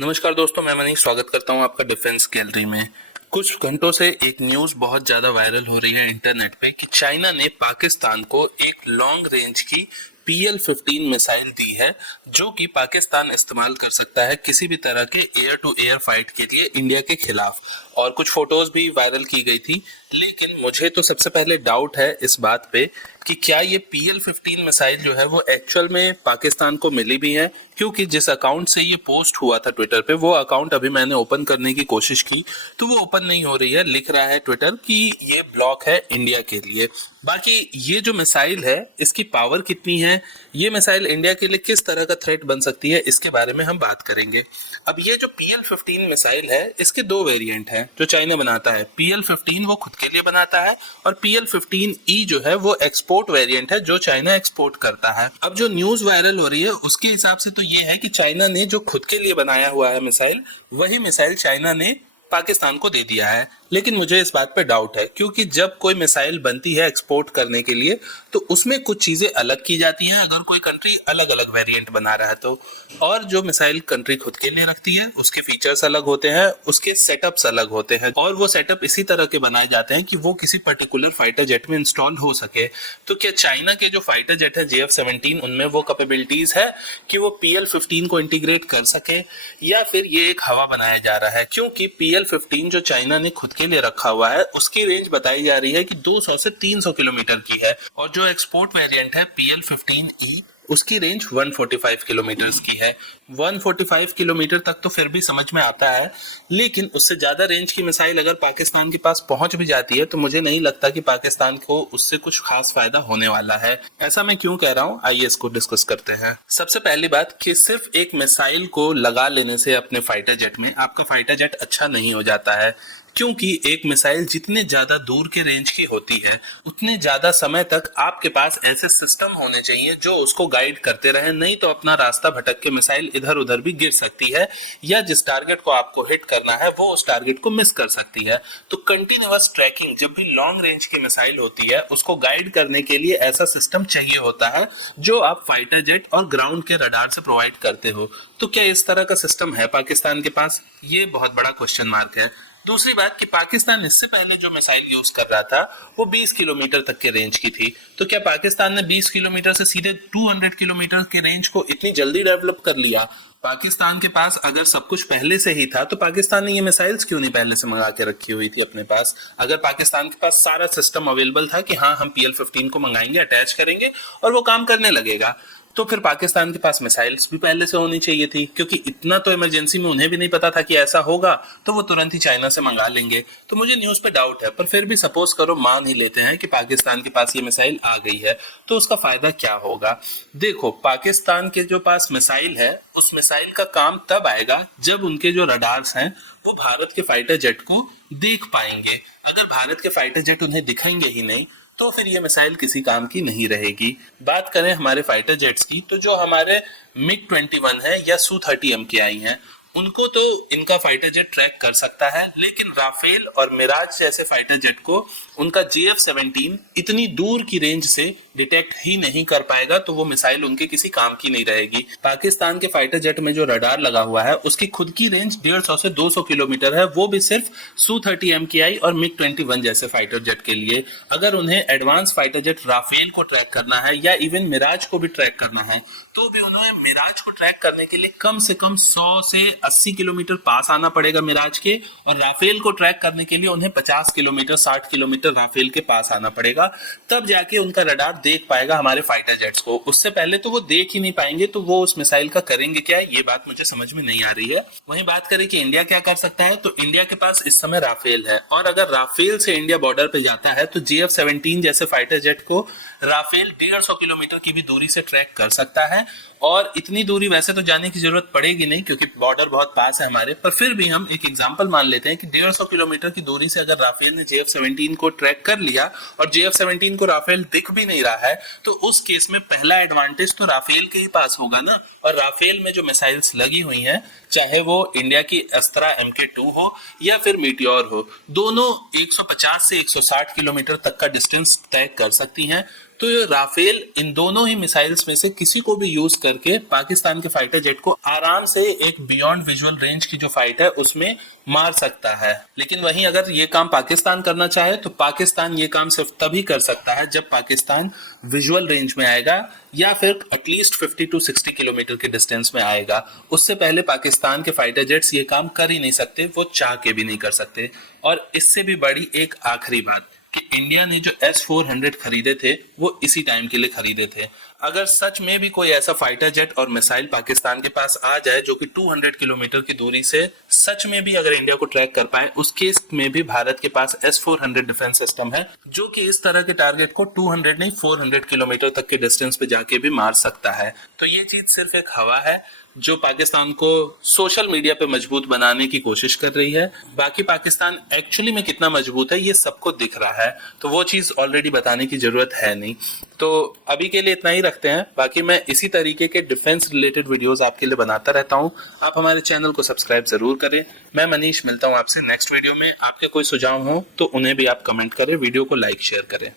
नमस्कार दोस्तों, मैं मनीष स्वागत करता हूं आपका डिफेंस गैलरी में। कुछ घंटों से एक न्यूज़ बहुत ज़्यादा वायरल हो रही है इंटरनेट पे कि चाइना ने पाकिस्तान को एक लॉन्ग रेंज की PL-15 मिसाइल दी है, जो कि पाकिस्तान इस्तेमाल कर सकता है किसी भी तरह के एयर टू एयर फाइट के लिए इंडिया के खिलाफ। और कुछ फोटोज भी वायरल की गई थी, लेकिन मुझे तो सबसे पहले डाउट है इस बात पे कि क्या ये PL-15 मिसाइल जो है वो एक्चुअल में पाकिस्तान को मिली भी है, क्योंकि जिस अकाउंट से ये पोस्ट हुआ था ट्विटर पे, वो अकाउंट अभी मैंने ओपन करने की कोशिश की तो वो ओपन नहीं हो रही है। लिख रहा है ट्विटर कि ये ब्लॉक है इंडिया के लिए। बाकी ये जो मिसाइल है इसकी पावर कितनी है, ये मिसाइल इंडिया के लिए किस तरह का थ्रेट बन सकती है, इसके बारे में हम बात करेंगे। अब ये जो PL-15 मिसाइल है इसके दो वेरिएंट हैं जो चाइना बनाता है। PL-15 वो खुद के लिए बनाता है और PL-15E जो है वो एक्सपोर्ट वेरिएंट है जो चाइना एक्सपोर्ट करता है। अब जो न्यूज वायरल हो रही है उसके हिसाब से तो ये है कि चाइना ने जो खुद के लिए बनाया हुआ है मिसाइल, वही मिसाइल चाइना ने पाकिस्तान को दे दिया है। लेकिन मुझे इस बात पे डाउट है, क्योंकि जब कोई मिसाइल बनती है एक्सपोर्ट करने के लिए तो उसमें कुछ चीजें अलग की जाती हैं अगर कोई कंट्री अलग अलग वेरिएंट बना रहा है तो। और जो मिसाइल कंट्री खुद के लिए रखती है उसके फीचर्स अलग होते हैं, उसके सेटअप्स अलग होते हैं, और वो सेटअप इसी तरह के बनाए जाते हैं कि वो किसी पर्टिकुलर फाइटर जेट में इंस्टॉल हो सके। तो क्या चाइना के जो फाइटर जेट है JF-17 उनमें वो कैपेबिलिटीज है कि वो PL-15 को इंटीग्रेट कर सके, या फिर ये एक हवा बनाया जा रहा है? क्योंकि PL-15 जो चाइना ने खुद के लिए रखा हुआ है उसकी रेंज बताई जा रही है कि 200 से 300 किलोमीटर की है, और जो एक्सपोर्ट वेरिएंट है PL-15E उसकी रेंज 145 किलोमीटर की है। 145 किलोमीटर तक तो फिर भी समझ में आता है, लेकिन उससे ज्यादा रेंज की मिसाइल अगर पाकिस्तान के पास पहुंच भी जाती है तो मुझे नहीं लगता कि पाकिस्तान को उससे कुछ खास फायदा होने वाला है। ऐसा मैं क्यों कह रहा हूं, आइए इसको डिस्कस करते हैं। सबसे पहली बात कि सिर्फ एक मिसाइल को लगा लेने से अपने फाइटर जेट में आपका फाइटर जेट अच्छा नहीं हो जाता है, क्योंकि एक मिसाइल जितने ज्यादा दूर के रेंज की होती है उतने ज्यादा समय तक आपके पास ऐसे सिस्टम होने चाहिए जो उसको गाइड करते रहे, नहीं तो अपना रास्ता भटक के मिसाइल इधर उधर भी गिर सकती है, या जिस टारगेट को आपको हिट करना है वो उस टारगेट को मिस कर सकती है। तो कंटिन्यूअस ट्रैकिंग जब भी लॉन्ग रेंज की मिसाइल होती है उसको गाइड करने के लिए ऐसा सिस्टम चाहिए होता है जो आप फाइटर जेट और ग्राउंड के रडार से प्रोवाइड करते हो। तो क्या इस तरह का सिस्टम है पाकिस्तान के पास? ये बहुत बड़ा क्वेश्चन मार्क है। दूसरी बात कि पाकिस्तान इससे पहले जो मिसाइल यूज कर रहा था वो 20 किलोमीटर तक के रेंज की थी, तो क्या पाकिस्तान ने 20 किलोमीटर से सीधे 200 किलोमीटर के रेंज को इतनी जल्दी डेवलप कर लिया? पाकिस्तान के पास अगर सब कुछ पहले से ही था तो पाकिस्तान ने ये मिसाइल्स क्यों नहीं पहले से मंगा के रखी हुई थी अपने पास? अगर पाकिस्तान के पास सारा सिस्टम अवेलेबल था कि हाँ हम PL-15 को मंगाएंगे, अटैच करेंगे और वो काम करने लगेगा, तो फिर पाकिस्तान के पास मिसाइल्स भी पहले से होनी चाहिए थी, क्योंकि इतना तो इमरजेंसी में उन्हें भी नहीं पता था कि ऐसा होगा, तो वो तुरंत ही चाइना से मंगा लेंगे। तो मुझे न्यूज पे डाउट है, पर फिर भी सपोज करो मान ही लेते हैं कि पाकिस्तान के पास ये मिसाइल आ गई है, तो उसका फायदा क्या होगा? देखो, पाकिस्तान के जो पास मिसाइल है उस मिसाइल का काम तब आएगा जब उनके जो रडार्स हैं वो भारत के फाइटर जेट को देख पाएंगे। अगर भारत के फाइटर जेट उन्हें दिखेंगे ही नहीं तो फिर ये मिसाइल किसी काम की नहीं रहेगी। बात करें हमारे फाइटर जेट्स की, तो जो हमारे MiG-21 है या Su-30 MKI हैं उनको तो इनका फाइटर जेट ट्रैक कर सकता है, लेकिन राफेल और मिराज जैसे फाइटर जेट को उनका JF-17 इतनी दूर की रेंज से डिटेक्ट ही नहीं कर पाएगा, तो वो मिसाइल उनके किसी काम की नहीं रहेगी। पाकिस्तान के फाइटर जेट में जो रडार लगा हुआ है उसकी खुद की रेंज 150 से 200 किलोमीटर है, वो भी सिर्फ Su-30 MKI और MiG-21 जैसे फाइटर जेट के लिए। अगर उन्हें एडवांस फाइटर जेट राफेल को ट्रैक करना है या इवन मिराज को भी ट्रैक करना है, तो भी उन्हें मिराज को ट्रैक करने के लिए कम से कम 100 से 80 किलोमीटर पास आना पड़ेगा मिराज के, और राफेल को ट्रैक करने के लिए उन्हें 50 किलोमीटर 60 किलोमीटर राफेल के पास आना पड़ेगा, तब जाके उनका रडार देख पाएगा हमारे फाइटर जेट्स को। उससे पहले तो वो देख ही नहीं पाएंगे, तो वो उस मिसाइल का करेंगे क्या, ये बात मुझे समझ में नहीं आ रही है। वहीं बात करें कि इंडिया क्या कर सकता है, तो इंडिया के पास इस समय राफेल है, और अगर राफेल से इंडिया बॉर्डर पे जाता है तो JF-17 जैसे फाइटर जेट को राफेल 150 किलोमीटर की भी दूरी से ट्रैक कर सकता है। और इतनी दूरी वैसे तो जाने की जरूरत पड़ेगी नहीं क्योंकि बॉर्डर बहुत पास है हमारे, पर फिर भी हम एक एग्जांपल मान लेते हैं कि 150 किलोमीटर की दूरी से अगर राफेल ने JF-17 को ट्रैक कर लिया और JF-17 को राफेल दिख भी नहीं रहा है, तो उस केस में पहला एडवांटेज तो राफेल के ही पास होगा ना। और राफेल में जो मिसाइल्स लगी हुई हैं, चाहे वो इंडिया की अस्त्रा MK2 हो या फिर मीटियोर हो, दोनों 150 से 160 किलोमीटर तक का डिस्टेंस तय कर सकती हैं। तो ये राफेल इन दोनों ही मिसाइल्स में से किसी को भी यूज करके पाकिस्तान के फाइटर जेट को आराम से एक बियॉन्ड विजुअल रेंज की जो फाइट है उसमें मार सकता है। लेकिन वहीं अगर ये काम पाकिस्तान करना चाहे तो पाकिस्तान ये काम सिर्फ तभी कर सकता है जब पाकिस्तान विजुअल रेंज में आएगा या फिर एटलीस्ट 50 टू 60 किलोमीटर के डिस्टेंस में आएगा। उससे पहले पाकिस्तान के फाइटर जेट्स ये काम कर ही नहीं सकते, वो चाह के भी नहीं कर सकते। और इससे भी बड़ी एक आखिरी बात कि इंडिया ने जो S-400 खरीदे थे वो इसी टाइम के लिए खरीदे थे। अगर सच में भी कोई ऐसा फाइटर जेट और मिसाइल पाकिस्तान के पास आ जाए जो कि 200 किलोमीटर की दूरी से सच में भी अगर इंडिया को ट्रैक कर पाए, उस केस में भी भारत के पास S-400 डिफेंस सिस्टम है जो कि इस तरह के टारगेट को 200 नहीं 400 किलोमीटर तक के डिस्टेंस पे जाके भी मार सकता है। तो ये चीज सिर्फ एक हवा है जो पाकिस्तान को सोशल मीडिया पे मजबूत बनाने की कोशिश कर रही है। बाकी पाकिस्तान एक्चुअली में कितना मजबूत है ये सबको दिख रहा है, तो वो चीज ऑलरेडी बताने की जरूरत है नहीं। तो अभी के लिए इतना ही रखते हैं, बाकी मैं इसी तरीके के डिफेंस रिलेटेड वीडियोस आपके लिए बनाता रहता हूं। आप हमारे चैनल को सब्सक्राइब जरूर करें। मैं मनीष मिलता हूं आपसे नेक्स्ट वीडियो में। आपके कोई सुझाव हो तो उन्हें भी आप कमेंट करें, वीडियो को लाइक शेयर करें।